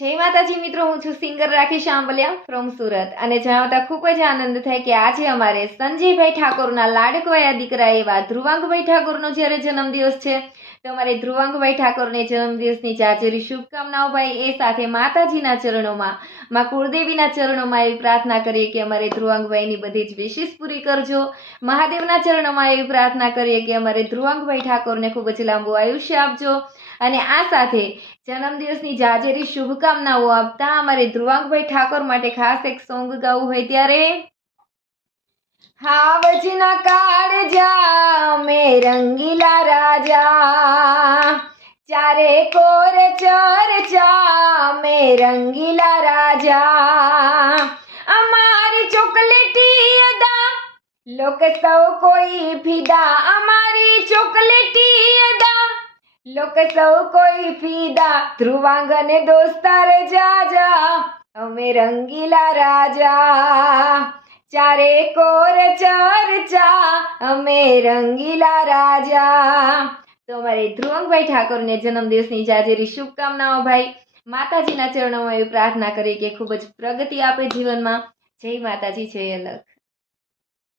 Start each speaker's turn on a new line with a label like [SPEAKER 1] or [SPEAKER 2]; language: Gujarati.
[SPEAKER 1] જય માતાજી મિત્રો, હું છું સિંગર રાખી શાંબલિયા ફ્રોમ સુરત. અને જણાવતા ખૂબ જ આનંદ થાય કે આજે અમારે સંજયભાઈ ઠાકોરના લાડકવાયા દીકરા એવા ધ્રુવાંગભાઈ ઠાકોરનો જ્યારે જન્મદિવસ છે, તો અમારે ધ્રુવાંગભાઈ ઠાકોરને જન્મદિવસની જાજરી શુભકામનાઓ ભાઈ. એ સાથે માતાજીના ચરણોમાં, માં કુળદેવીના ચરણોમાં એવી પ્રાર્થના કરીએ કે અમારે ધ્રુવાંગભાઈની બધી જ વિશેષ પૂરી કરજો. મહાદેવના ચરણોમાં એવી પ્રાર્થના કરીએ કે અમારે ધ્રુવાંગભાઈ ઠાકોરને ખૂબ જ લાંબુ આયુષ્ય આપજો. અને આ સાથે જન્મદિવસની જાજેરી શુભકામનાઓ આપતા અમારે ધ્રુવાંગભાઈ ઠાકોર માટે ખાસ એક સોંગ ગાવું હોય ત્યારે, હાવજના કાળજા મે રંગીલા રાજા, ચારે કોર ચર્ચા મે રંગીલા રાજા, અમારી ચોકલેટી અદા લોક સૌ કોઈ ફિદા લોક સૌ કોઈ ફિદા ધ્રુવાંગન દોસ્તાર જાજા. અમે રંગીલા રાજા. ચારે કોર ચર્ચા, અમે રંગીલા રાજા. તો અમારે ધ્રુવંગભાઈ ઠાકોરને જન્મદિવસની જાજેરી શુભકામનાઓ ભાઈ. માતાજીના ચરણોમાં એવી પ્રાર્થના કરી કે ખૂબ જ પ્રગતિ આપે જીવનમાં. જય માતાજી, જય અલગ.